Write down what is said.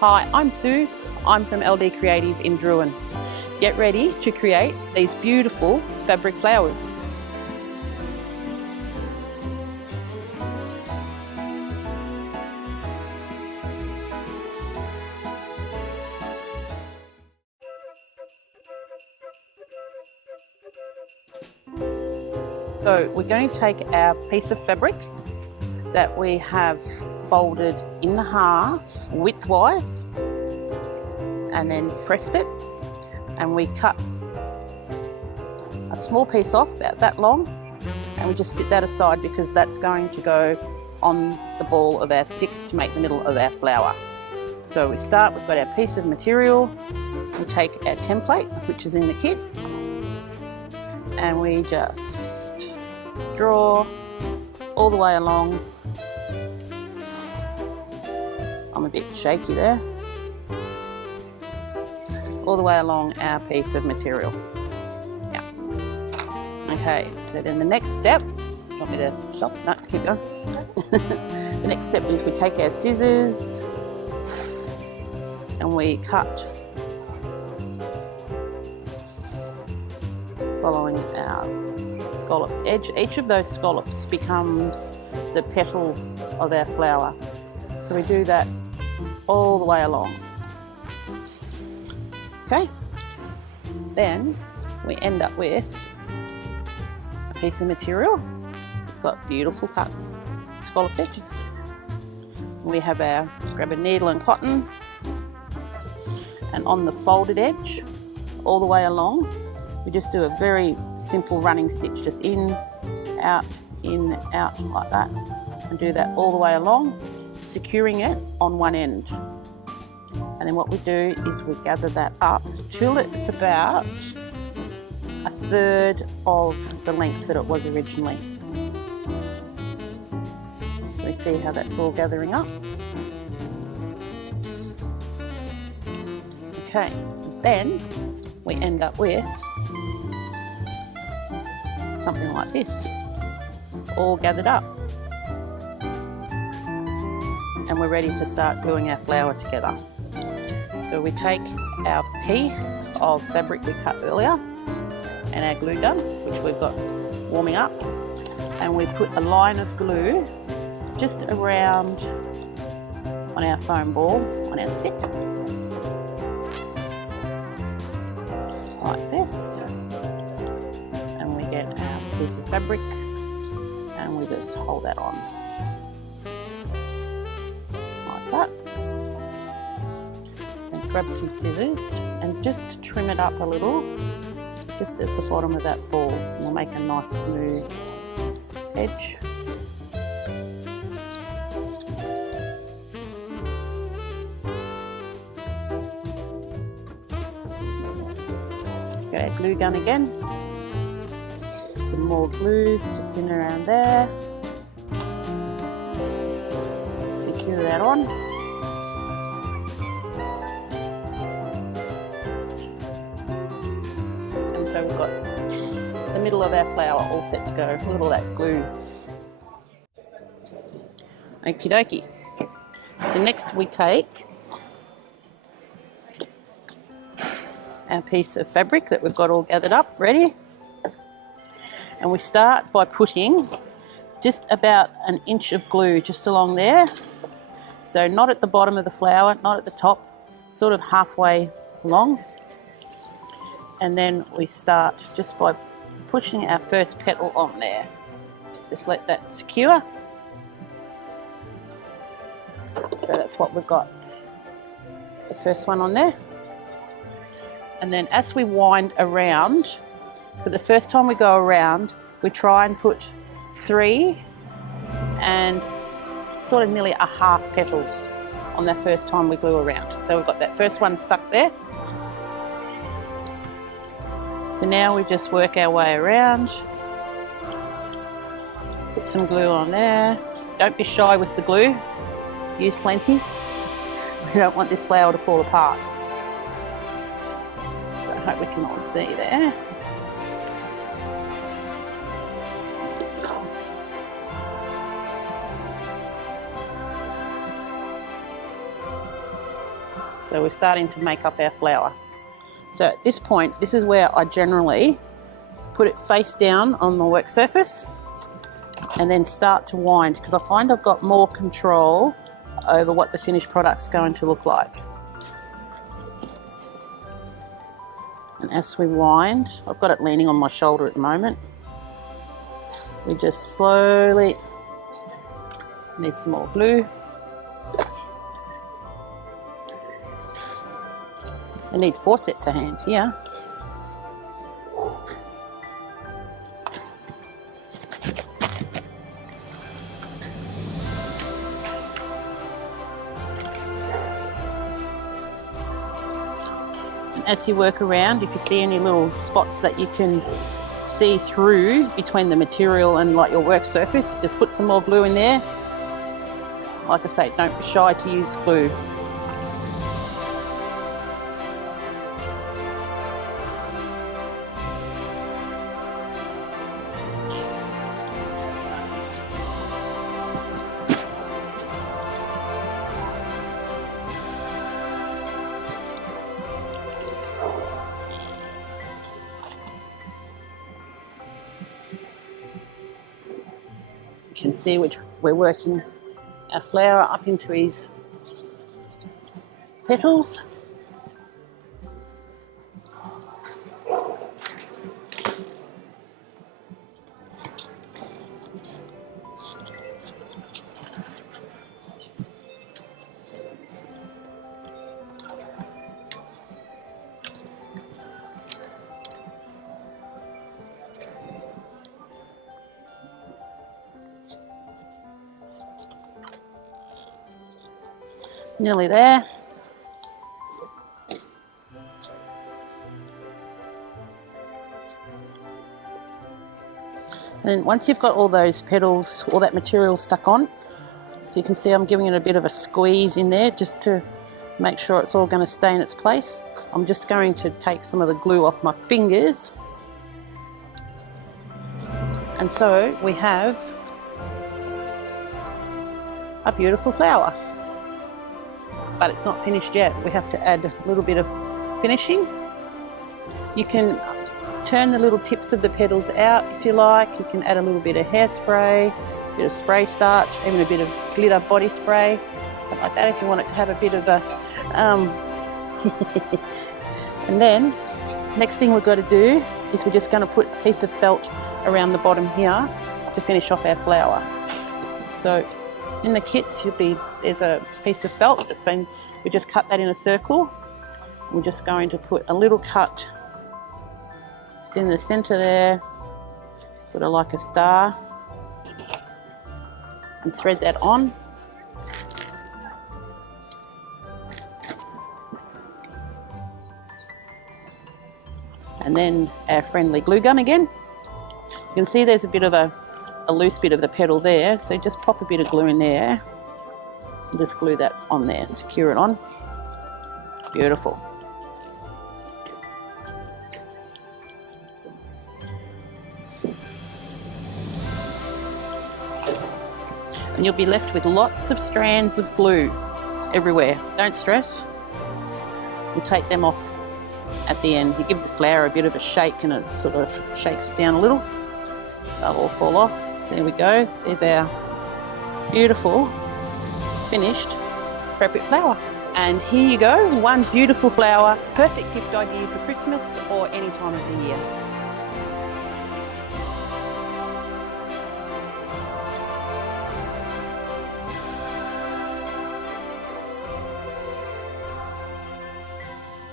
Hi, I'm Sue. I'm from LD Creative in Druin. Get ready to create these beautiful fabric flowers. So we're going to take our piece of fabric that we have folded in half widthwise and then pressed it, and we cut a small piece off about that long, and we just sit that aside because that's going to go on the ball of our stick to make the middle of our flower. So we start, we've got our piece of material, we take our template which is in the kit, and we just draw all the way along. I'm a bit shaky there. All the way along our piece of material. Yeah. Okay, so then the next step, you want me to stop? No, keep going. The next step is we take our scissors and we cut following our scalloped edge. Each of those scallops becomes the petal of our flower. So we do that all the way along. Okay, then we end up with a piece of material. It's got beautiful cut scallop edges. We have our, grab a needle and cotton, and on the folded edge, all the way along, we just do a very simple running stitch, just in, out, like that, and do that all the way along, securing it on one end. And then what we do is we gather that up till it's about a third of the length that it was originally. So we see how that's all gathering up. Okay, then we end up with something like this, all gathered up. And we're ready to start gluing our flower together. So we take our piece of fabric we cut earlier and our glue gun, which we've got warming up, and we put a line of glue just around on our foam ball on our stick, like this, and we get our piece of fabric and we just hold that on like that. Grab some scissors and just trim it up a little, just at the bottom of that ball. And we'll make a nice smooth edge. Got our glue gun again. Some more glue just in around there. Secure that on. So we've got the middle of our flower all set to go. Look at all that glue. Okie dokie. So next we take our piece of fabric that we've got all gathered up, ready. And we start by putting just about an inch of glue just along there. So not at the bottom of the flower, not at the top, sort of halfway along. And then we start just by pushing our first petal on there. Just let that secure. So that's what we've got, the first one on there. And then as we wind around, for the first time we go around, we try and put 3 and sort of nearly a half petals on that first time we glue around. So we've got that first one stuck there. So now we just work our way around, put some glue on there. Don't be shy with the glue, use plenty. We don't want this flower to fall apart. So I hope we can all see there. So we're starting to make up our flower. So at this point, this is where I generally put it face down on the work surface and then start to wind, because I find I've got more control over what the finished product's going to look like. And as we wind, I've got it leaning on my shoulder at the moment. We just slowly, need some more glue. I need 4 sets of hands here. And as you work around, if you see any little spots that you can see through between the material and like your work surface, just put some more glue in there. Like I say, don't be shy to use glue. You can see which we're working our flower up into his petals. Nearly there. And once you've got all those petals, all that material stuck on, so you can see I'm giving it a bit of a squeeze in there just to make sure it's all going to stay in its place. I'm just going to take some of the glue off my fingers. And so we have a beautiful flower. But it's not finished yet. We have to add a little bit of finishing. You can turn the little tips of the petals out if you like. You can add a little bit of hairspray, a bit of spray starch, even a bit of glitter body spray, something like that if you want it to have a bit of a... And then, next thing we've got to do is we're just going to put a piece of felt around the bottom here to finish off our flower. So in the kits, there's a piece of felt that's been, we just cut that in a circle. We're just going to put a little cut just in the center there, sort of like a star, and thread that on. And then our friendly glue gun again. You can see there's a bit of a loose bit of the petal there, so just pop a bit of glue in there and just glue that on there, secure it on. Beautiful. And you'll be left with lots of strands of glue everywhere. Don't stress. We'll take them off at the end. You give the flower a bit of a shake and it sort of shakes it down a little. They'll all fall off. There we go. There's our beautiful finished Prep It flower. And here you go, one beautiful flower. Perfect gift idea for Christmas or any time of the year.